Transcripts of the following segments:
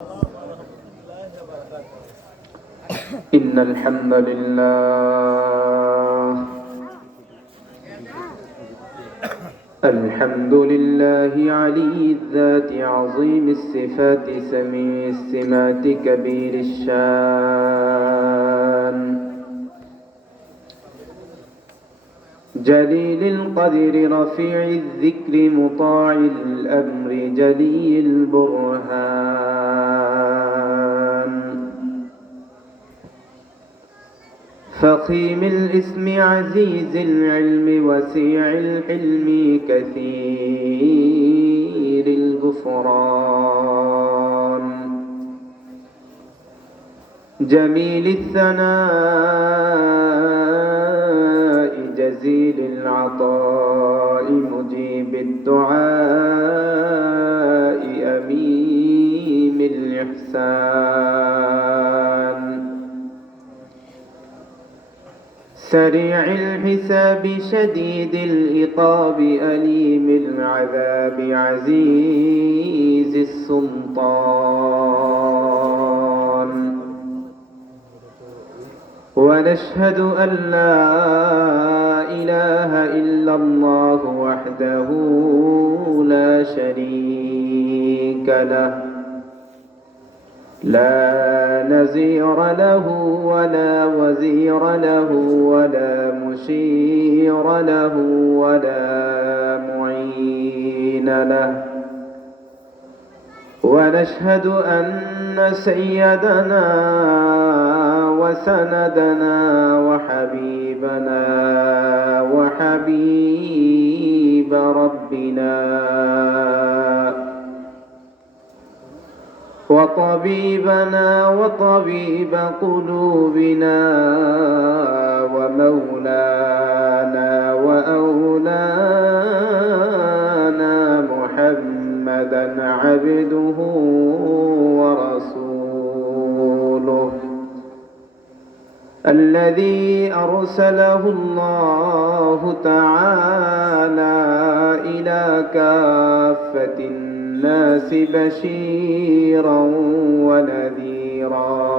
إن الحمد لله علي الذات عظيم الصفات سميع السمات كبير الشان جليل القدر رفيع الذكر مطاع الأمر جلي البرهان فخيم الاسم عزيز العلم وسيع الحلم كثير الغفران جميل الثناء جزيل العطاء مجيب الدعاء أميم الإحسان سريع الحساب شديد العقاب أليم العذاب عزيز السلطان ونشهد أن لا إله إلا الله وحده لا شريك له لا نزير له ولا وزير له ولا مشير له ولا معين له ونشهد أن سيدنا وسندنا وحبيبنا وحبيب ربنا وطبيبنا وطبيب قلوبنا ومولانا وأولانا محمدا عبده ورسوله الذي أرسله الله تعالى إلى كافة الناس بشيرا ونذيرا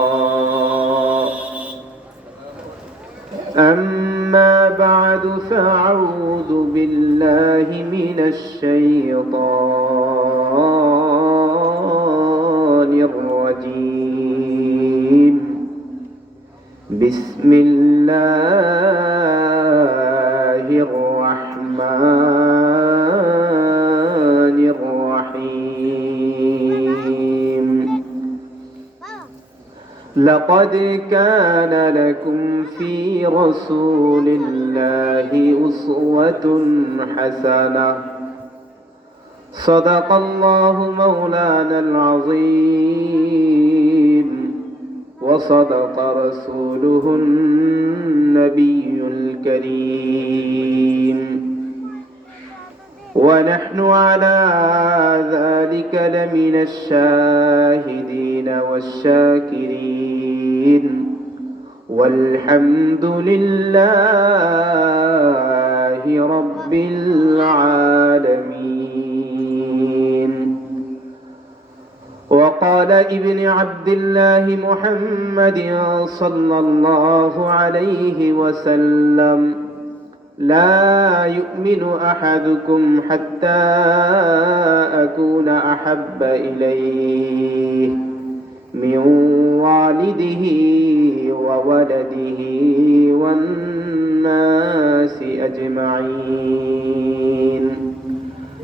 أما بعد فأعوذ بالله من الشيطان الرجيم بسم الله الرحمن الرحيم لقد كان لكم في رسول الله أسوة حسنة صدق الله مولانا العظيم وصدق رسوله النبي الكريم ونحن على ذلك لمن الشاهدين والشاكرين والحمد لله رب العالمين وقال ابن عبد الله محمد صلى الله عليه وسلم لا يؤمن أحدكم حتى أكون أحب إليه من والده وولده والناس أجمعين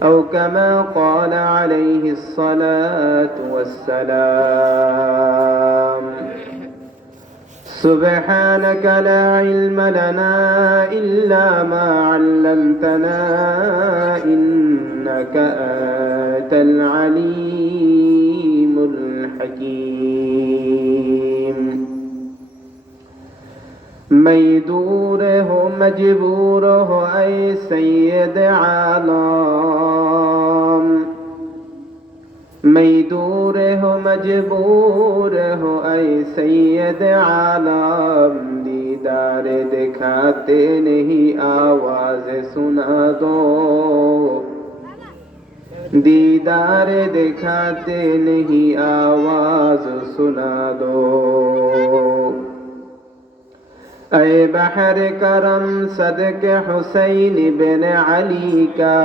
أو كما قال عليه الصلاة والسلام سبحانك لا علم لنا إلا ما علمتنا إنك أنت العليم الحكيم ميدوره مجبوره أي سيد عالم ميدوره مجبوره أي سید عالم دیدار دکھاتے نہیں آواز سنا دو दीदार दिखाते नहीं आवाज सुना दो। ऐ बहर करम सदके हुसैन बिन अली का,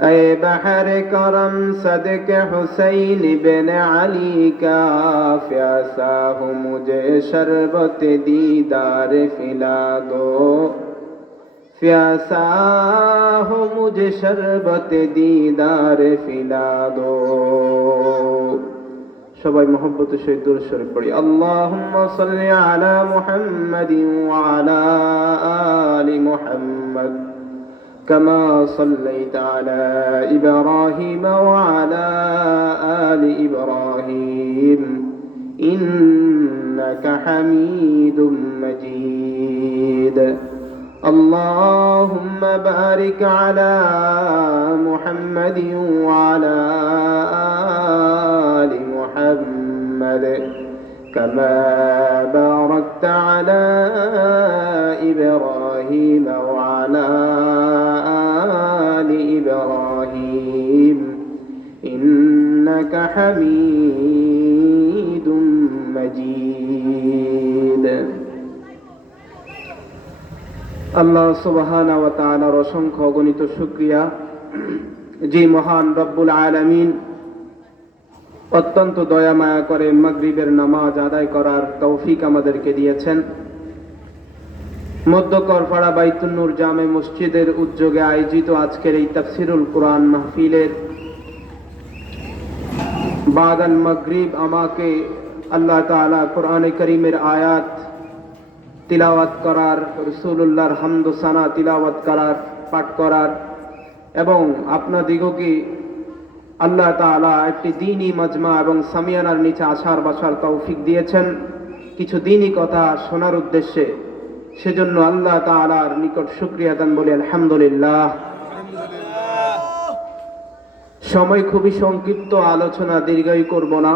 ऐ बहर करम सदके हुसैन बिन अली का, प्यासा हूँ मुझे शरबत दीदार पिला दो, प्यासा हो मुझे शरबत दीदार पिला दो। সবাই মোহব্বতের সহিত দুরূদ শরীফ পড়ি। আল্লাহুম্মা সাল্লি আলা মুহাম্মাদিন ওয়া আলা আলি মুহাম্মাদ কামা সাল্লাইতা আলা ইব্রাহিম ওয়া আলা আলি ইব্রাহিম ইন্নাকা হামিদুম মাজিদ। اللهم بارك على محمد وعلى آل محمد كما باركت على إبراهيم وعلى آل إبراهيم إنك حميد مجيد। আল্লাহ সুবহানাহু ওয়া তাআলার অসংখ্য অগণিত শুকরিয়া, যে মহান রব্বুল আলামিন অত্যন্ত দয়া মায়া করে মাগরিবের নামাজ আদায় করার তৌফিক আমাদেরকে দিয়েছেন। মধ্যকরপাড়া বাইতুন নূর জামে মসজিদের উদ্যোগে আয়োজিত আজকের এই তাফসিরুল কুরআন মাহফিলের বাদাল মাগরিব আমাকে আল্লাহ তাআলা কোরআনে কারীমের আয়াত তিলাওয়াত করার, রাসূলুল্লাহর হামদ ও সানা তিলাওয়াত করার, পাঠ করার এবং আপনাদিগকে আল্লাহ তাআলা একটি দ্বীনি মাজমা এবং সামিয়ানার নিচে আসার বসার তৌফিক দিয়েছেন কিছু দ্বীনি কথা শোনার উদ্দেশ্যে। সেজন্য আল্লাহ তাআলার নিকট শুকরিয়া আদান বলি আলহামদুলিল্লাহ। সময় খুবই সংক্ষিপ্ত, আলোচনা দীর্ঘায়ী করব না।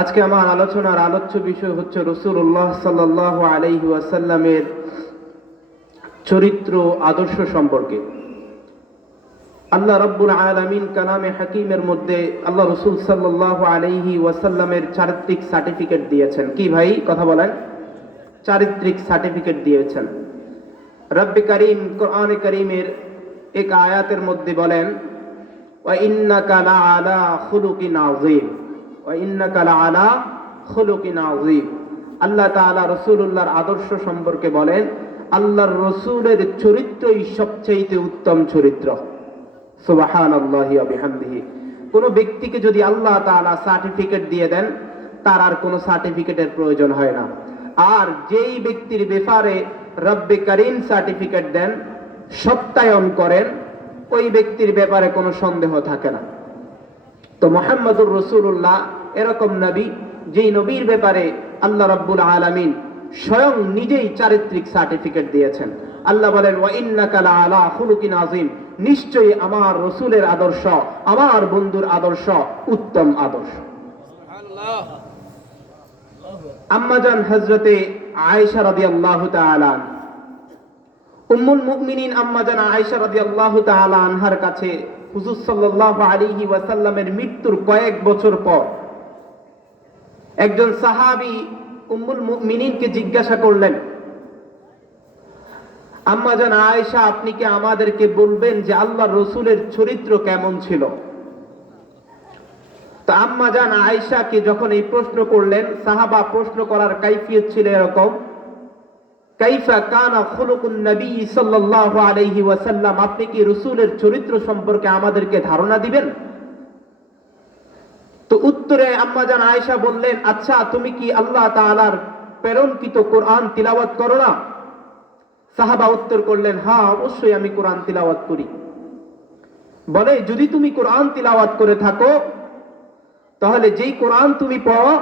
আজকে আমার আলোচনার আলোচ্য বিষয় হচ্ছে রাসূলুল্লাহ সাল্লাল্লাহু আলাইহি ওয়াসাল্লামের চরিত্র আদর্শ সম্পর্কে। আল্লাহ রাব্বুল আলামিন কালামে হাকিমের মধ্যে আল্লাহ রাসূল সাল্লাল্লাহু আলাইহি ওয়াসাল্লামের চারিত্রিক সার্টিফিকেট দিয়েছেন। কি ভাই কথা বলেন? চারিত্রিক সার্টিফিকেট দিয়েছেন। রব্বে কারীম কোরআনে কারীমের এক আয়াতের মধ্যে বলেন, ওয়া ইন্নাকা লাআলা খুলুকিন আযীম, ওয়া ইন্নাকা লাআলা খুলুকিন আযীম। আল্লাহ তাআলা রাসূলুল্লাহর আদর্শ সম্পর্কে বলেন, আল্লাহর রাসূলের চরিত্রই সবচেয়ে উত্তম চরিত্র। সুবহানাল্লাহি ওয়া বিহামদিহি। কোন ব্যক্তিকে যদি আল্লাহ তাআলা সার্টিফিকেট দিয়ে দেন, তার আর কোনো সার্টিফিকেটের প্রয়োজন হয় না। আর যেই ব্যক্তির ব্যাপারে রব্বে কারীম সার্টিফিকেট দেন, সত্যায়ন করেন, ওই ব্যক্তির ব্যাপারে কোনো সন্দেহ থাকে না। তো মুহাম্মদুর রাসূলুল্লাহ এরকম নবী, যেই নবীর ব্যাপারে আল্লাহ রাব্বুল আলামিন স্বয়ং নিজেই চারিত্রিক সার্টিফিকেট দিয়েছেন। আল্লাহ বলেন, ওয়া ইন্নাকা লাআলা খুলুকিন আযীম, নিশ্চয়ই আমার রাসূলের আদর্শ, আমার বন্ধুর আদর্শ উত্তম আদর্শ। সুবহানাল্লাহ। আম্মাজান হযরতে আয়েশা রাদিয়াল্লাহু তাআলা, উম্মুল মুমিনিন আম্মাজান আয়েশা রাদিয়াল্লাহু তাআলা আনহার কাছে হুজুর সাল্লাল্লাহু আলাইহি ওয়াসাল্লামের মৃত্যুর কয়েক বছর পর একজন সাহাবী উম্মুল মুমিনিনকে জিজ্ঞাসা করলেন, আম্মাজান আয়েশা, আপনি কি আমাদেরকে বলবেন যে আল্লাহর রাসূলের চরিত্র কেমন ছিল? তো আম্মাজান আয়েশাকে যখন এই প্রশ্ন করলেন, সাহাবা প্রশ্ন করার কাইফিয়ত ছিল এরকম, কাইফা কানা খুলুকুন নবী সাল্লাল্লাহু আলাইহি ওয়াসাল্লাম, আপনি কি রাসূলের চরিত্র সম্পর্কে আমাদেরকে ধারণা দিবেন? তো উত্তরে আম্মাজান আয়েশা বললেন, আচ্ছা তুমি কি আল্লাহ তাআলার প্রেরণকৃত কোরআন তিলাওয়াত করো না? সাহাবা উত্তর করলেন, হ্যাঁ অবশ্যই আমি কোরআন তিলাওয়াত করি। বলে, যদি তুমি কোরআন তিলাওয়াত করে থাকো, তাহলে যেই কোরআন তুমি পড়ো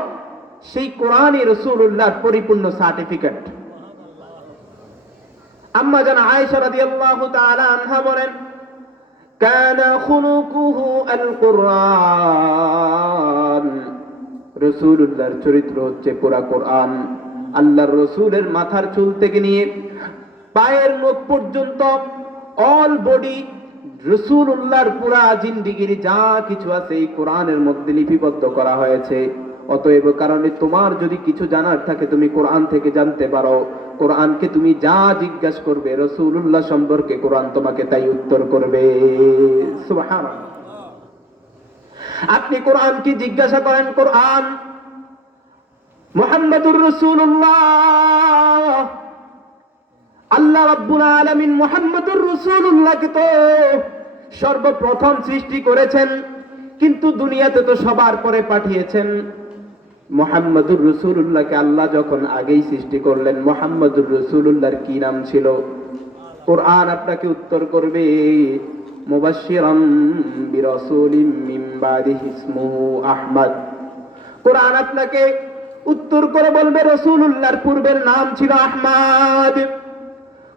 সেই কোরআনই রাসূলুল্লাহর পরিপূর্ণ সার্টিফিকেট। আম্মাজান আয়েশা রাদিয়াল্লাহু তাআলা আনহা বলেন, কানা খুলুকুহু আল কুরআন, রাসূলুল্লাহর চরিত্র হচ্ছে পুরা কোরআন। আল্লাহর রাসূলের মাথার চুল থেকে নিয়ে পায়ের নখ পর্যন্ত অল বডি রাসূলুল্লাহর পুরা জিন্দেগীর যা কিছু আছে এই কোরআনের মধ্যে লিপিবদ্ধ করা হয়েছে। অতএব কারণে তোমার যদি কিছু জানার থাকে তুমি কোরআন থেকে জানতে পারো। কোরআনকে তুমি যা জিজ্ঞাসা করবে রাসূলুল্লাহ সম্পর্কে কোরআন তোমাকে তাই উত্তর করবে। সুবহানাল্লাহ। আপনি কোরআনকে জিজ্ঞাসা করেন, কোরআন মুহাম্মাদুর রাসূলুল্লাহ, আল্লাহ রাব্বুল আলামিন মুহাম্মাদুর রাসূলুল্লাহকে তো সর্বপ্রথম সৃষ্টি করেছেন, কিন্তু দুনিয়াতে তো সবার পরে পাঠিয়েছেন। মুহাম্মাদুর রাসূলুল্লাহকে আল্লাহ যখন আগেই সৃষ্টি করলেন, মুহাম্মাদুর রাসূলুল্লাহর কি নাম ছিল? কোরআন আপনাকে উত্তর করবে, মুবাশশিরাম বিরাসূলিম মিন বাদিহি ইসমুহু আহমদ। কোরআন আপনাকে উত্তর করে বলবে রাসূলুল্লাহর পূর্বের নাম ছিল আহমদ।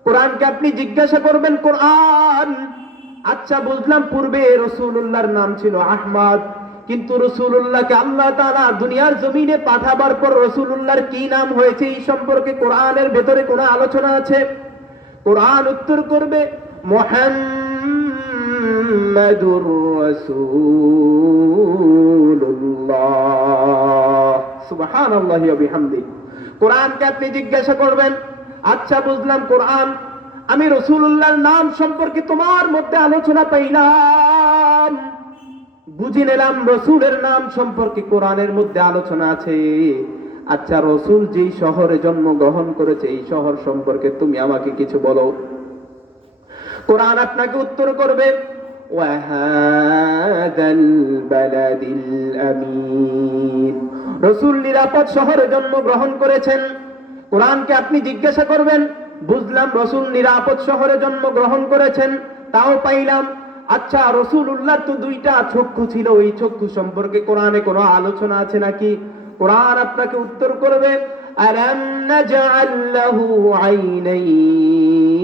কোরআনকে আপনি জিজ্ঞাসা করবেন, কোরআন আচ্ছা বুঝলাম পূর্বে রাসূলুল্লাহর নাম ছিল আহমদ, কিন্তু রাসূলুল্লাহকে আল্লাহ তাআলা দুনিয়ার জমিনে পাঠাবার পর রাসূলুল্লাহর কি নাম হয়েছে এই সম্পর্কে কোরআনের ভেতরে কোনো আলোচনা আছে? কোরআন উত্তর করবে মুহাম্মাদুর রাসূলুল্লাহ। সুবহানাল্লাহি ওয়া বিহামদিহি। কোরআনকে আপনি জিজ্ঞাসা করবেন, আচ্ছা বুঝলাম কোরআন, আমি রাসূলুল্লাহর নাম সম্পর্কে তোমার মধ্যে আলোচনা পাইলাম, বুঝে নিলাম রাসূলের নাম সম্পর্কে কোরআনের মধ্যে আলোচনা আছে। আচ্ছা রাসূল যেই শহরে জন্মগ্রহণ করেছে এই শহর সম্পর্কে তুমি আমাকে কিছু বলো। কোরআন আপনাকে উত্তর করবে ওয়াহাদাল বালাদিল আমিন। রাসূল নিরাপদ শহরে জন্মগ্রহণ করেছেন। কোরআনকে আপনি জিজ্ঞাসা করবেন, বুঝলাম রাসূল নিরাপদ শহরে জন্মগ্রহণ করেছেন, তাও পাইলাম। আচ্ছা রাসূলুল্লাহর তো দুইটা চক্ষু ছিল, ওই চক্ষু সম্পর্কে কোরআনে কোনো আলোচনা আছে নাকি? কোরআন আপনাকে উত্তর করবে আলাম নাজআল লাহু আইনাইন।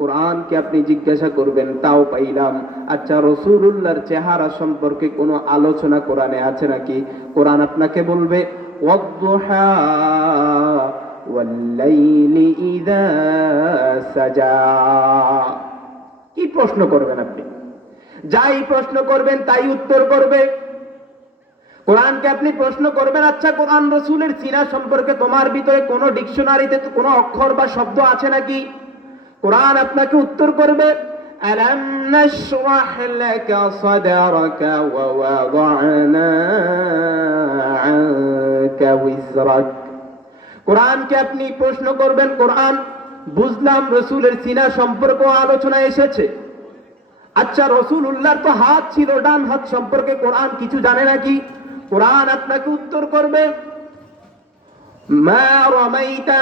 কোরআনকে আপনি জিজ্ঞাসা করবেন, তাও পাইলাম। আচ্ছা রাসূলুল্লাহর চেহারা সম্পর্কে কোনো আলোচনা কোরআনে আছে নাকি? কোরআন আপনাকে বলবে ওয়াদ-দুহা ওয়াল-লাইলি ইযা সাজা। কি প্রশ্ন করবেন আপনি? যাই প্রশ্ন করবেন তাই উত্তর করবে। কোরআনকে আপনি প্রশ্ন করবেন, আচ্ছা কোরআন রাসূলের সিনা সম্পর্কে তোমার ভিতরে কোনো ডিকশনারিতে কোনো অক্ষর বা শব্দ আছে নাকি? কোরআন আপনাকে উত্তর করবে আলাম নাশরাহ লাকা সাদরাকা ওয়া ওয়াদা'না আনকা ওয়িজরাক। কোরআনকে আপনি প্রশ্ন করবেন, কোরআন বুঝলাম রাসূলের সিনা সম্পর্কে আলোচনা এসেছে। আচ্ছা রাসূলুল্লাহর তো হাত ছিল, ডান হাত সম্পর্কে কোরআন কিছু জানে নাকি? কোরআন আপনাকে উত্তর করবে মা রামাইতা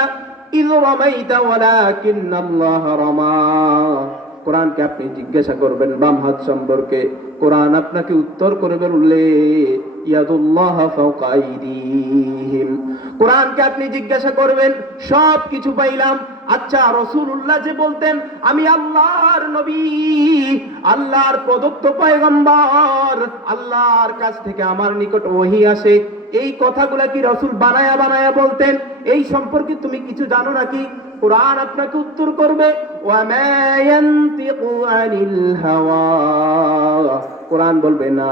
ইয রামাইতা ওয়ালাকিন্নাল্লাহ রামা। কোরআনকে আপনি জিজ্ঞাসা করবেন বাম হাত সম্পর্কে, কোরআন আপনাকে উত্তর করবে বললে ইয়াদুল্লাহ ফাওকা আইদিহিম। কোরআনকে আপনি জিজ্ঞাসা করবেন, সব কিছু পাইলাম। আচ্ছা রাসূলুল্লাহ যে বলতেন আমি আল্লাহর নবী, আল্লাহর প্রদত্ত পয়গম্বর, আল্লাহর কাছ থেকে আমার নিকট ওহী আসে, এই কথাগুলা কি রাসূল বানায়া বানায়া বলতেন? এই সম্পর্কে তুমি কিছু জানো নাকি? কোরআন আপনাকে উত্তর করবে ওয়া মা ইয়ানতিকু আনিল হাওয়া। কোরআন বলবে না,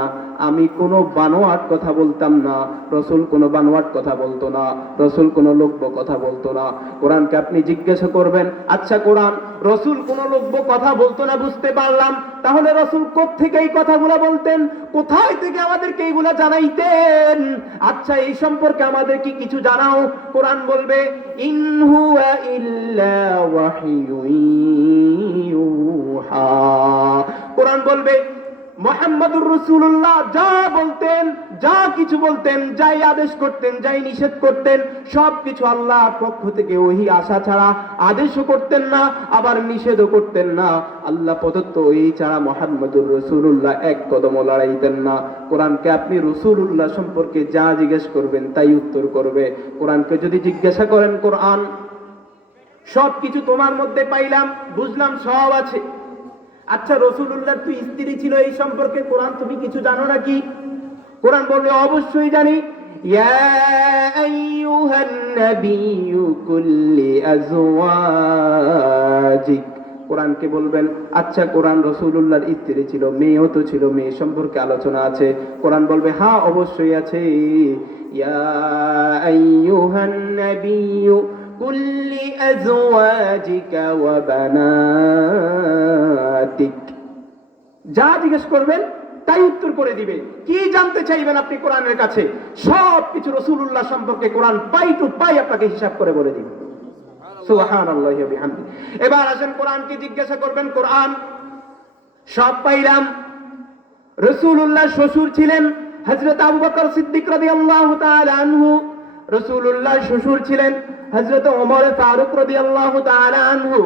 আমি কোনো বানোয়াট কথা বলতাম না, রাসূল কোনো বানোয়াট কথা বলতো না, রাসূল কোনো লোকব কথা বলতো না। কোরআনকে আপনি জিজ্ঞাসা করবেন, আচ্ছা কোরআন রাসূল কোনো লোকব কথা বলতো না বুঝতে পারলাম, তাহলে রাসূল কোত্থেকে এই কথাগুলো বলতেন? কোথায় থেকে আমাদেরকে এইগুলা জানাইতেন? আচ্ছা এই সম্পর্কে আমাদের কি কিছু জানাও। কোরআন বলবে ইন হুয়া ইল্লা ওয়াহিয়ুন ইউহা। কোরআন বলবে মুহাম্মাদুর রাসূলুল্লাহ যা বলতেন, যা কিছু বলতেন, যাই আদেশ করতেন, যাই নিষেধ করতেন, সবকিছু আল্লাহর পক্ষ থেকে ওহী আসা ছাড়া আদেশও করতেন না, আবার নিষেধও করতেন না। আল্লাহ প্রদত্ত ওহী ছাড়া মুহাম্মাদুর রাসূলুল্লাহ এক কদমও লড়াইতেন না। কোরআনকে আপনি রাসূলুল্লাহ সম্পর্কে যা জিজ্ঞেস করবেন তাই উত্তর করবে। কোরআনকে যদি জিজ্ঞাসা করেন, কোরআন সবকিছু তোমার মধ্যে পাইলাম, বুঝলাম সব আছে। আচ্ছা রাসূলুল্লাহর তো স্ত্রী ছিল, এই সম্পর্কে কোরআন তুমি কিছু জানো নাকি? কোরআন বলবে অবশ্যই জানি। ইয়া আইয়ুহান নাবিয়্যু কুল্লি আজওয়াজিক কোরআনকে বলবেন আচ্ছা কোরআন রাসূলুল্লাহর স্ত্রী ছিল, মেয়েও তো ছিল, মেয়ে সম্পর্কে আলোচনা আছে। কোরআন বলবে হ্যাঁ অবশ্যই আছে। ইয়া আইয়ুহান নাবিয়্যু কুল লিআজওয়াজিকা ওয়া বানাতিক, যা জিজ্ঞেস করবেন তাই উত্তর করে দিবে। কি জানতে চাইবেন আপনি কোরআনের কাছে, সবকিছু রাসূলুল্লাহ সম্পর্কে কোরআন পাই টু পাই আপনাকে হিসাব করে বলে দিবে। সুবহানাল্লাহি ওয়া বিহামদি। এবার আসেন কোরআনকে জিজ্ঞাসা করবেন, কোরআন সব পাইলাম। রাসূলুল্লাহ শ্বশুর ছিলেন হযরত আবু বকর সিদ্দিক রাদিয়াল্লাহু তাআলা আনহু, রাসূলুল্লাহ শ্বশুর ছিলেন হযরত ওমর ফারুক রাদিয়াল্লাহু তাআলা আনহু।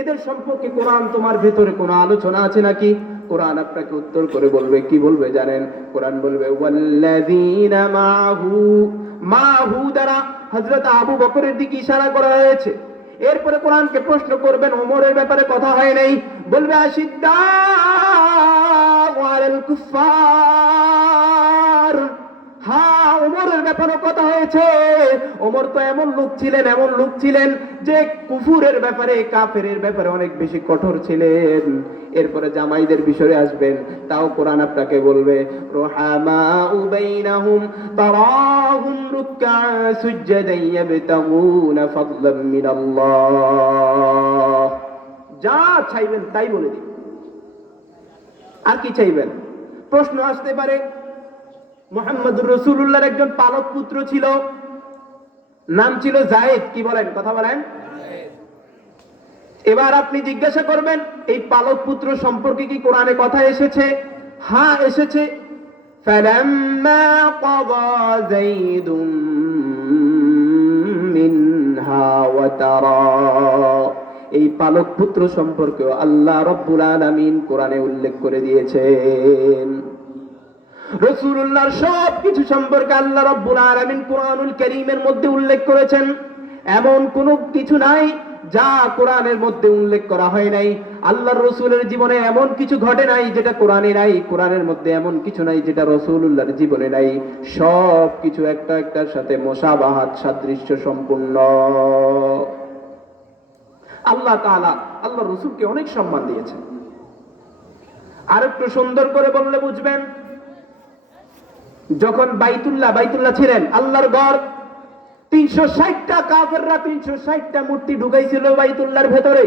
এদের সম্পর্কে কোরআন তোমার ভেতরে কোনো আলোচনা আছে নাকি? কোরআন আপনাকে উত্তর করে বলবে, কি বলবে জানেন? কোরআন বলবে ওয়াল্লাযীনা মাহু, মাহু দ্বারা হযরত আবু বকরের দিকে ইশারা করা হয়েছে। এরপরে কোরআনকে প্রশ্ন করবেন, ওমরের ব্যাপারে কথা হয় নাই, বলবে আশিদ্দাউ আলাল কুফার, হ্যাঁ ওমরের ব্যাপারে কথা হয়েছে। ওমর তো এমন লোক ছিলেন যে কুফুরের ব্যাপারে, কাফেরের ব্যাপারে অনেক বেশি কঠোর ছিলেন। এরপরে জামাইদের বিষয়ে আসবেন, তাও কোরআন আপনাকে বলবে রুহামাউ বাইনাহুম তারাহুম রুকআন সুজদান ইয়াবতাগুনা ফাদলাম মিনাল্লাহ। যা চাইবেন তাই বলে দিন, আর কি চাইবেন? প্রশ্ন আসতে পারে মুহাম্মদুর রাসূলুল্লাহর একজন পালক পুত্র ছিল, নাম ছিল যায়েদ। কি বলেন? কথা বলেন। এবার আপনি জিজ্ঞাসা করবেন এই পালক পুত্র সম্পর্কে কি কোরআনে কথা এসেছে? হ্যাঁ এসেছে। ফালাম্মা ক্বাদা যায়দুম মিনহা ওয়াতারা, এই পালক পুত্র সম্পর্কে আল্লাহ রাব্বুল আলামিন কোরআনে উল্লেখ করে দিয়েছেন। রাসূলুল্লাহর সব কিছু সম্পর্কে আল্লাহ রাব্বুল আলামিন কোরআনুল কারীমের মধ্যে উল্লেখ করেছেন। এমন কোনো কিছু নাই যা কোরআনের মধ্যে উল্লেখ করা হয় নাই। আল্লাহর রাসূলের জীবনে এমন কিছু ঘটে নাই যেটা কোরআনে নাই, কোরআনের মধ্যে এমন কিছু নাই যেটা রাসূলুল্লাহর জীবনে নাই। সব কিছু একটা একটার সাথে মুশাবাহাত, সাদৃশ্য সম্পূর্ণ। আল্লাহ তাআলা আল্লাহর রাসূলকে অনেক সম্মান দিয়েছেন। আরেকটু সুন্দর করে বললে বুঝবেন, যখন বাইতুল্লাহ ছিলেন আল্লাহর ঘর, 360টা কাফেররা 360টা মূর্তি ঢুকাইছিল বাইতুল্লাহর ভেতরে।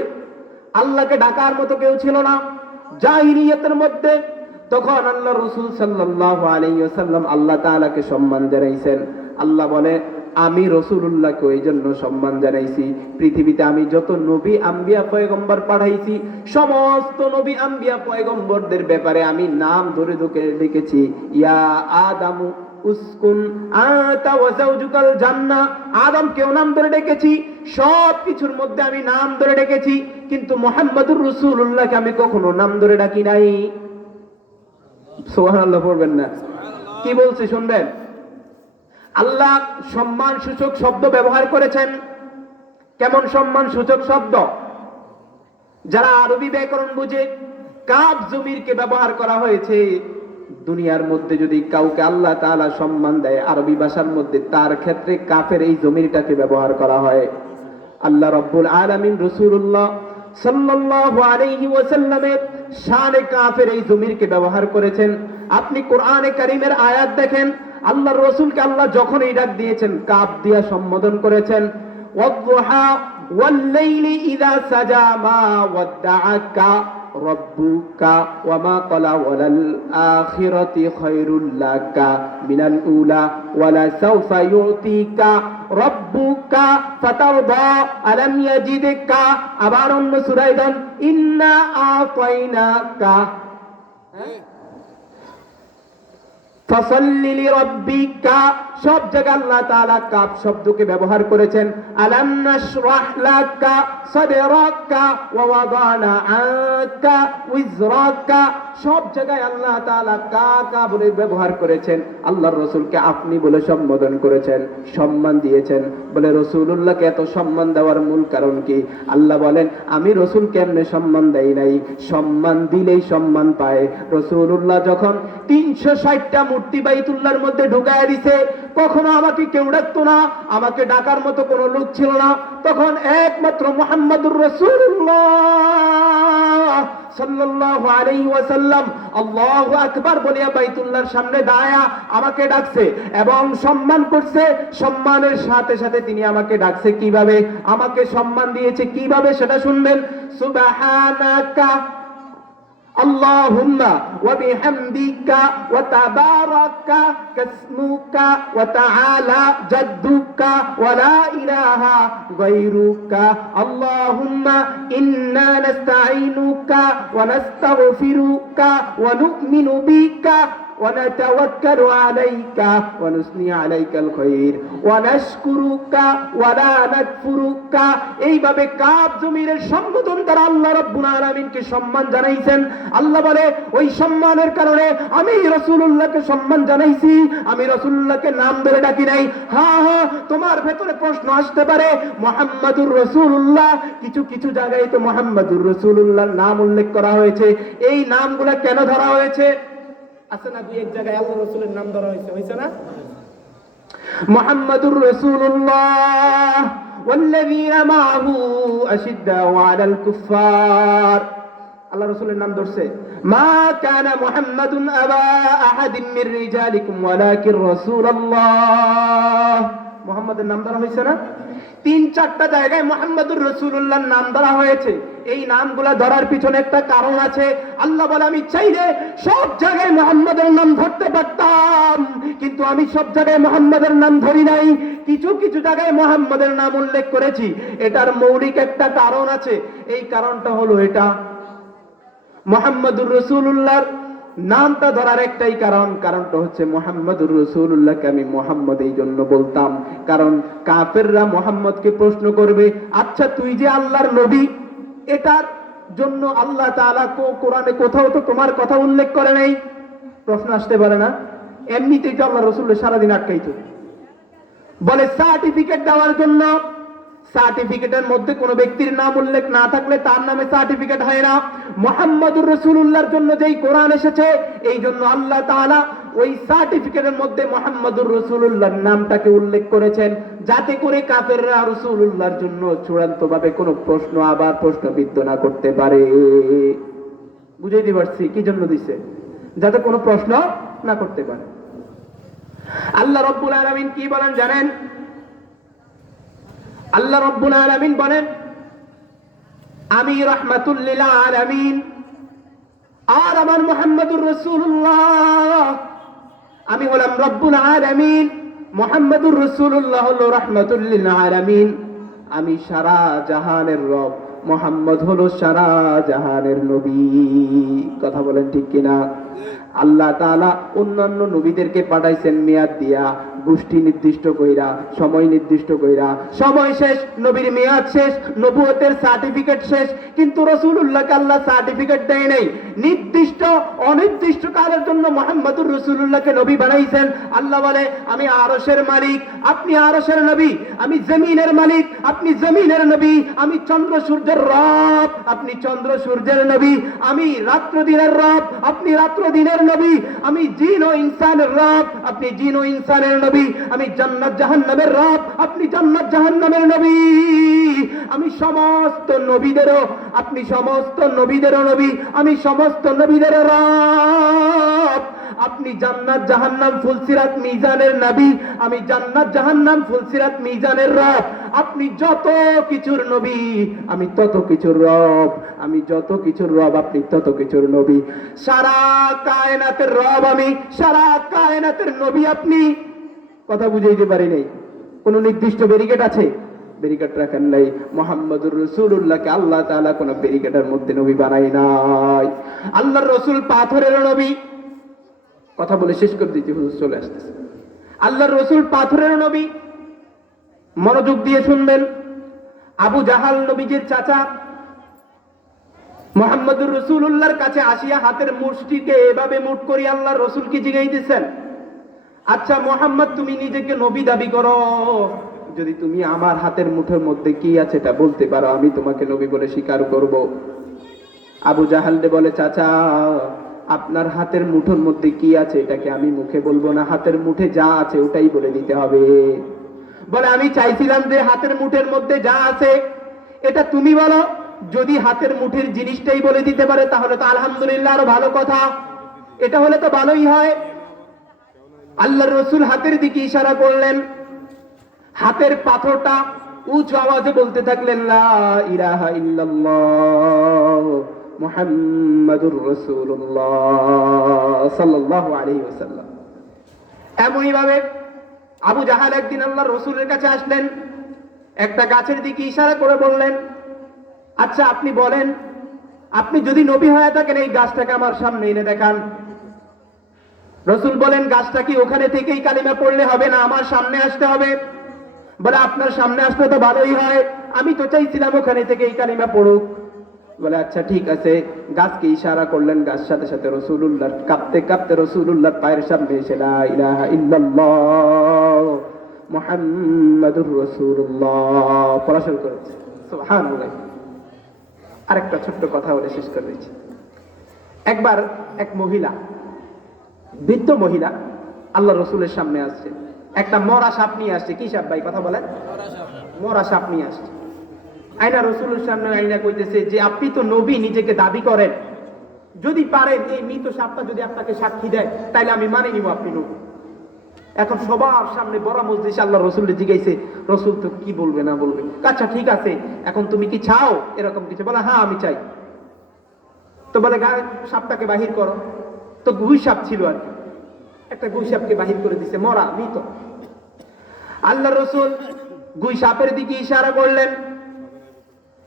আল্লাহকে ডাকার মতো কেউ ছিল না জাহিলিয়াতের মধ্যে। তখন আল্লাহ রাসূল সাল্লাল্লাহু আলাইহি ওয়াসাল্লাম আল্লাহ তাআলাকে সম্মান জানাইছেন। আল্লাহ বলে আমি রাসূলুল্লাহকে ওই জন্য সম্মান জানাইছি, পৃথিবীতে আমি যত নবী আম্বিয়া পয়গম্বর পাঠাইছি সমস্ত নবী আম্বিয়া পয়গম্বরদের ব্যাপারে আমি নাম ধরে ডেকেছি। ইয়া আদামু উসকুন আতা ওয়া যাওজুকাল জান্নাহ, আদমকেও নাম ধরে ডেকেছি, সব কিছুর মধ্যে আমি নাম ধরে ডেকেছি। কিন্তু মুহাম্মদুর রাসূলুল্লাহকে আমি কখনো নাম ধরে ডাকি নাই। সুবহানাল্লাহ পড়বেন না? কি বলছে শুনবেন। আল্লাহ সম্মান সূচক শব্দ ব্যবহার করেছেন। কেমন সম্মান সূচক শব্দ? যারা আরবি ব্যাকরণ বুঝে, কাফ জমিরকে ব্যবহার করা হয়েছে। দুনিয়ার মধ্যে যদি কাউকে আল্লাহ তাআলা সম্মান দেয় আরবি ভাষার মধ্যে, তার ক্ষেত্রে কাফের এই জমিরটাকে ব্যবহার করা হয়। আল্লাহ রাব্বুল আলামিন রাসূলুল্লাহ সাল্লাল্লাহু আলাইহি ওয়াসাল্লামের শানে কাফের এই জমিরকে ব্যবহার করেছেন। আপনি কোরআনে কারীমের আয়াত দেখেন, আল্লাহর রাসূলকে আল্লাহ যখন এই ডাক দিয়েছেন কাফ দিয়া সম্বোধন করেছেন। ওয়াদ-দুহা ওয়াল-লাইলি ইযা সাজা মা ওয়াদ্দাআকা রাব্বুকা ওয়া মা ক্বালা ওয়ালাল আখিরাতি খায়রুল লাকা মিনাল উলা ওয়ালা সাওফা ইউতিকা রাব্বুকা ফাতারদা আলাম ইয়াজিদকা। আবার অন্য সূরায় দেন ইন্না আতাইনাকা ফাসাল্লি লিরাব্বিকা। সব জায়গায় আল্লাহ তাআলা কাফ শব্দকে ব্যবহার করেছেন। আলাম নাশরাহ লাকা সাদরাকা ওয়া ওয়াদানা আনকা উযরাকা। সব জায়গায় আল্লাহ তাআলা কা বলে ব্যবহার করেছেন। আল্লাহর রাসূলকে আপনি বলে সম্বোধন করেছেন, সম্মান দিয়েছেন। বলে রাসূলুল্লাহকে এত সম্মান দেওয়ার মূল কারণ কি? আল্লাহ বলেন আমি রাসূলকে এমনি সম্মান দেই নাই, সম্মান দিলেই সম্মান পায়। রাসূলুল্লাহ যখন 360টা মূর্তি বাইতুল্লাহর মধ্যে ঢুকায় দিছে। কখনো আমাকে কেউ ডাকতো না, আমাকে ডাকার মতো কোনো লোক ছিল না। তখন একমাত্র মুহাম্মদুর রাসূলুল্লাহ সাল্লাল্লাহু আলাইহি ওয়াসাল্লাম আল্লাহু আকবার বলিয়া বাইতুল্লাহর সামনে দাঁড়ায়া আমাকে ডাকছে এবং সম্মান করছে। সম্মানের সাথে সাথে তিনি আমাকে ডাকছে কিভাবে, আমাকে সম্মান দিয়েছে কিভাবে সেটা শুনবেন। সুবহানাকা اللهم وبحمدك وتبارك اسمك وتعالى جدك ولا إله غيرك اللهم إنا نستعينك ونستغفرك ونؤمن بك ونتوكل عليك ونثني عليك الخير ونشكرك ولا نكفرك। এইভাবে কাব জমিনের সম্বোধন দ্বারা আল্লাহ রাব্বুল আলামিনকে সম্মান জানাইছেন। আল্লাহ বলে ওই সম্মানের কারণে আমি রাসূলুল্লাহকে সম্মান জানাইছি, আমি রাসূলুল্লাহকে নাম ধরে ডাকি নাই। হ্যাঁ হ্যাঁ, তোমার ভেতরে প্রশ্ন আসতে পারে মুহাম্মাদুর রাসূলুল্লাহ, কিছু কিছু জায়গায় তো মুহাম্মাদুর রাসূলুল্লাহর নাম উল্লেখ করা হয়েছে, এই নামগুলো কেন ধরা হয়েছে? আছে না দুই এক জায়গায় আল্লাহ রাসূলের নাম ধরা হয়েছে, হয়েছে না? মুহাম্মাদুর রাসূলুল্লাহ ওয়াল্লাযীনা মাআহু আশিদ্দাউ আলাল কুফফার, আল্লাহ রাসূলের নাম ধরছে। মা কানা মুহাম্মাদুন আবা আহাদিন মির রিজালিকুম ওয়ালাকিন রাসূলুল্লাহ, মুহাম্মাদের নাম ধরা হয়েছে না? তিন চারটা জায়গায় মুহাম্মাদুর রাসূলুল্লাহর নাম ধরা হয়েছে। এই নামগুলা ধরার পিছনে একটা কারণ আছে। আল্লাহ বলে আমি চাইলে সব জায়গায় মুহাম্মাদের নাম ধরতে পারতাম, কিন্তু আমি সব জায়গায় মুহাম্মাদের নাম ধরি নাই। কিছু কিছু জায়গায় মুহাম্মাদের নাম উল্লেখ করেছি। এটার মৌলিক একটা কারণ আছে। এই কারণটা হলো এটা, মুহাম্মাদুর রাসূলুল্লাহর নামটা ধরার একটাই কারণ, কারণটা হচ্ছে মুহাম্মাদুর রাসূলুল্লাহকে আমি মুহাম্মদ এই জন্য বলতাম কারণ কাফেররা মুহাম্মদকে প্রশ্ন করবে, আচ্ছা তুই যে আল্লাহর নবী, এটার জন্য আল্লাহ তাআলা কোরআনে কোথাও তো তোমার কথা উল্লেখ করে নাই। প্রশ্ন আসতে পারে না? এমনিতেই তো আল্লাহ রাসূলুল্লাহ সারাদিন আটকাইতো, বলে সার্টিফিকেট দেওয়ার জন্য। সার্টিফিকেটের মধ্যে কোন ব্যক্তির নাম উল্লেখ না থাকলে তার নামে সার্টিফিকেট হয় না। মুহাম্মাদুর রাসূলুল্লাহর জন্য যেই কোরআন এসেছে, এই জন্য আল্লাহ তাআলা ওই সার্টিফিকেটের মধ্যে মুহাম্মাদুর রাসূলুল্লাহর নামটাকে উল্লেখ করেছেন, যাতে করে কাফেররা রাসূলুল্লাহর জন্য চূড়ান্তভাবে কোনো প্রশ্ন আবার প্রশ্নবিদ্ধ না করতে পারে। বুঝাইতে পারছি কি জন্য দিছে? যাতে কোনো প্রশ্ন না করতে পারে। আল্লাহ রাব্বুল আলামিন কি বলেন জানেন? আল্লাহ রাব্বুল আলামিন বলেন আমি রাহমাতুল লিল আলামিন, আর আমার মুহাম্মাদুর রাসূলুল্লাহ আমি হলাম রব্বুল আলামিন। মুহাম্মাদুর রাসূলুল্লাহ হলো রাহমাতুল লিল আলামিন, আমি সারা জাহানের রব, মুহাম্মদ হলো সারা জাহানের নবী। কথা বলেন ঠিক কিনা? আল্লাহ তাআলা অন্যান্য নবীদেরকে পাঠাইছেন মেয়াদ দিয়া, গোষ্ঠী নির্দিষ্ট কইরা, সময় নির্দিষ্ট কইরা, সময় শেষ, নবীর মেয়াদ শেষ, নবুয়তের সার্টিফিকেট শেষ। কিন্তু রাসূলুল্লাহকে আল্লাহ সার্টিফিকেট দেয় নাই। নির্দিষ্ট অনির্দিষ্ট কালের জন্য মুহাম্মাদুর রাসূলুল্লাহকে নবী বানাইছেন। আল্লাহ বলে আমি আরশের মালিক, আপনি আরশের নবী, আমি জমিনের মালিক, আপনি জমিনের নবী, আমি চন্দ্র সূর্যের রব, আপনি চন্দ্র সূর্যের নবী, আমি রাত্র দিনের রব, আপনি রাত্র দিনের নবী, আমি জিন ও ইনসানের রব, আপনি জিন ও ইনসানের নবী, আমি জান্নাত জাহান্নামের রব, আপনি জান্নাত জাহান্নামের নবী, আমি সমস্ত নবীদেরও, আপনি সমস্ত নবীদেরও নবী, আমি সমস্ত নবীদেরও রব, আপনি জান্নাত জাহান্নাম ফুলসিরাত মিজানের নবী, আমি জান্নাত জাহান্নাম ফুলসিরাত মিজানের রব, আপনি যত কিছুর নবী, আমি তত কিছুর রব, আমি যত কিছুর রব, আপনি তত কিছুর নবী। সারা কায়নাতের রব আমি, সারা কায়নাতের নবী আপনি। কথা বুঝাইতে পারি নাই? কোন নির্দিষ্ট ব্যারিকেড আছে? ব্যারিকেড রাখেন নাই। মুহাম্মাদুর রাসূলুল্লাহকে আল্লাহ তাআলা কোন ব্যারিকেডের মধ্যে নবী বানাই নাই। আল্লাহর রাসূল পাথরের নবী। কথা বলে শেষ করে দিতে হুজুর চলে আসতেছে। আল্লাহর রাসূল পাথরের নবী। মনোযোগ দিয়ে শুনবেন। আবু জাহাল নবীজির চাচা মুহাম্মাদুর রাসূলুল্লাহর কাছে আসিয়া হাতের মুষ্টিকে এভাবে মুঠ করি আল্লাহর রাসূলকে জিগাইতেছেন, আচ্ছা মুহাম্মদ তুমি নিজেকে নবী দাবি করো, যদি তুমি আমার হাতের মুঠের মধ্যে কি আছে তা বলতে পারো, আমি তোমাকে নবী বলে স্বীকার করব। আবু জাহাল বলে চাচা আপনার হাতের মুঠোর মধ্যে কি আছে এটাকে আমি মুখে বলবো না, হাতের মুঠে যা আছে ওটাই বলে দিতে হবে। বলে আমি চাইছিলাম যে হাতের মুঠের মধ্যে যা আছে এটা তুমি বলো, যদি হাতের মুঠের জিনিসটাই বলে দিতে পারে তাহলে তো আলহামদুলিল্লাহ, আরো ভালো কথা, এটা হলে তো ভালোই হয়। আল্লাহর রাসূল হাতের দিকে ইশারা করলেন, হাতের পাথরটা উঁচু আওয়াজে বলতে থাকলেন, লা ইলাহা ইল্লাল্লাহ মুহাম্মাদুর রাসূলুল্লাহ সাল্লাল্লাহু আলাইহি ওয়াসাল্লাম। এমনই ভাবে আবু জাহাল একদিন আল্লাহর রাসূলের কাছে আসলেন, একটা গাছের দিকে ইশারা করে বললেন, আচ্ছা আপনি বলেন, আপনি যদি নবী হয়ে থাকেন এই গাছটাকে আমার সামনে এনে দেখান। রাসূল বলেন, গাছটা কি ওখানে থেকেই কালিমা পড়লে হবে না আমার সামনে আসতে হবে? বলে আপনার সামনে আসলে তো ভালোই হয়, আমি তো চাইছিলাম ওখানে থেকেই কালিমা পড়ুক। বলে আচ্ছা ঠিক আছে। গাছকে ইশারা করলেন, গাছ সাথে সাথে রাসূলুল্লাহ কাঁপতে কাঁপতে রাসূলুল্লাহর পায়ের সামনে এসে লা ইলাহা ইল্লাল্লাহ মুহাম্মাদুর রাসূলুল্লাহ পড়া শুরু করেছে। সুবহানাল্লাহ। আরেকটা ছোট্ট কথা বলে শেষ করে দিচ্ছি। একবার এক মহিলা, বৃদ্ধ মহিলা আল্লাহ রসুলের সামনে আসছে, একটা মরা সাপ নিয়ে আসছে। কি সাপ ভাই, কথা বলেন? মরা সাপ নিয়ে আসছে। আয়না রসুলের সামনে আয়না কইতেছে যে আপনি তো নবী নিজেকে দাবি করেন, যদি পারেন এই মৃত সাপটা যদি আপনাকে সাক্ষী দেয় তাইলে আমি মানে নিব আপনি নবী। এখন সবার সামনে বড় মজলিসে আল্লাহ রসুল জিজ্ঞাসে, রসুল তো কি বলবে না বলবে, আচ্ছা ঠিক আছে এখন তুমি কি চাও এরকম কিছু? বলে হ্যাঁ আমি চাই। তো বলে সাপটাকে বাহির করো। তো গুই সাপ ছিল আর কি, একটা গুই সাপকে বাহির করে দিছে, মরা মৃত। আল্লাহ রসুল গুই সাপের দিকে ইশারা করলেন,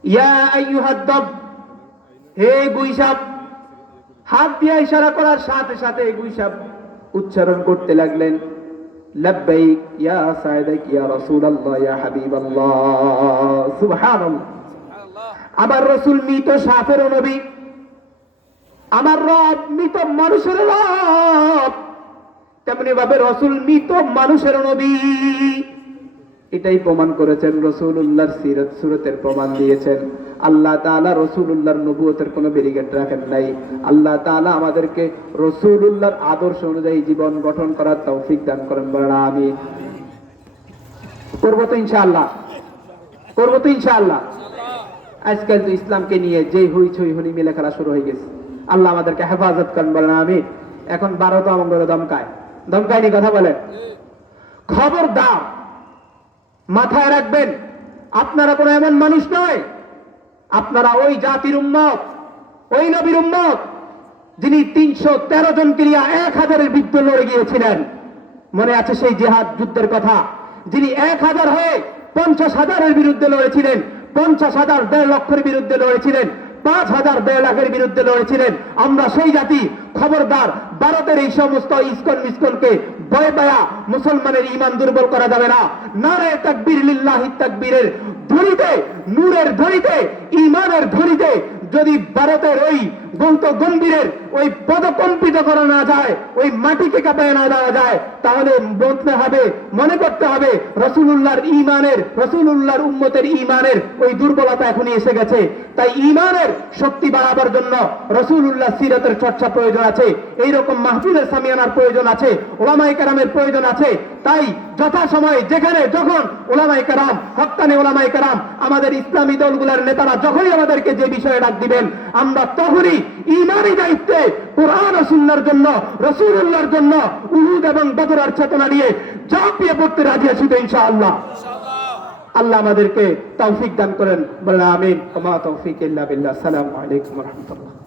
ইয়া আইয়ুহাদ দাব, হে গুই সাপ। হাত দিয়ে ইশারা করার সাথে সাথে গুই সাপ উচ্চারণ করতে লাগলেন, লাব্বাইক ইয়া সাইদাক ইয়া রাসূলুল্লাহ ইয়া হাবিবাল্লাহ। সুবহানাল্লাহ। আমার রাসূল মৃত সাপেরও নবী, আমার রব মৃত মানুষের রব, তেমনি ভাবে রাসূল মৃত মানুষের নবী। এটাই প্রমাণ করেছেন, রাসূলুল্লাহর সিরাত সুরতের প্রমাণ দিয়েছেন। আল্লাহ তাআলা রাসূলুল্লাহর নবুয়তের কোনো ব্যারিকেড রাখেন নাই। আল্লাহ তাআলা আমাদেরকে রাসূলুল্লাহর আদর্শ অনুযায়ী জীবন গঠন করার তৌফিক দান করেন, বলেন আমিন। করবো তো ইনশাআল্লাহ, করবো তো ইনশাআল্লাহ। আজকাল তো ইসলামকে নিয়ে যে হইচই হনি মিলে খেলা শুরু হয়ে গেছে। আল্লাহ আমাদেরকে হেফাজত করেন, বলেন আমিন। এখন 12টা অঙ্গরে দমকায়নি, কথা বলেন। খবরদার, মাথায় রাখবেন, আপনারা কোনো এমন মানুষ নয়, আপনারা ওই জাতির উম্মত, ওই নবীর উম্মত যিনি 313 জন ক্রিয়া 1000-এর বিরুদ্ধে লড়ে গিয়েছিলেন। মনে আছে সেই জিহাদ যুদ্ধের কথা? যিনি 1000 হয়ে 50,000-এর বিরুদ্ধে লড়েছিলেন, 50,000 1.5 লক্ষের বিরুদ্ধে লড়েছিলেন, 5,000 1.5 লাখের বিরুদ্ধে লড়েছিলেন। আমরা সেই জাতি। খবরদার, ভারতের এই সমস্ত ইসকন মিসকনকে ভয় পায়া মুসলমানের ঈমান দুর্বল করা যাবে না। নারে তাকবীর লিল্লাহি তাকবীরের ধ্বনিতে, নূরের ধ্বনিতে, ঈমানের ধ্বনিতে যদি ভারতের ওই গৌত গম্ভীরের ওই পদকম্পিত করা না যায়, ওই মাটিকে কাঁপায় না দেওয়া যায়, তাহলে বলতে হবে, মনে করতে হবে রাসূলুল্লাহর ঈমানের, রাসূলুল্লাহর উম্মতের ঈমানের ওই দুর্বলতা এখনই এসে গেছে। তাই ঈমানের শক্তি বাড়াবার জন্য রাসূলুল্লাহ সিরাতের চর্চা প্রয়োজন আছে, এইরকম মাহফিলের সামিয়ানার প্রয়োজন আছে, উলামায়ে কেরামের প্রয়োজন আছে। তাই যথাসময়ে যেখানে যখন উলামায়ে কেরাম, হক্কানি উলামায়ে কেরাম, আমাদের ইসলামী দলগুলোর নেতারা যখনই আমাদেরকে যে বিষয়ে ডাক দিবেন, আমরা তখনই ঈমানি দায়িত্বে কোরআন ও সুন্নাহর জন্য, রাসূলুল্লাহর জন্য উহুদ এবং বদরের চেতনা নিয়ে ঝাঁপিয়ে পড়তে রাজি আছি তো ইনশাআল্লাহ। আল্লাহ আমাদেরকে তৌফিক দান করেন, বলেন আমিন। ওয়া মা তৌফিক ইল্লা বিল্লাহ। আসসালামু আলাইকুম ওয়া রাহমাতুল্লাহ।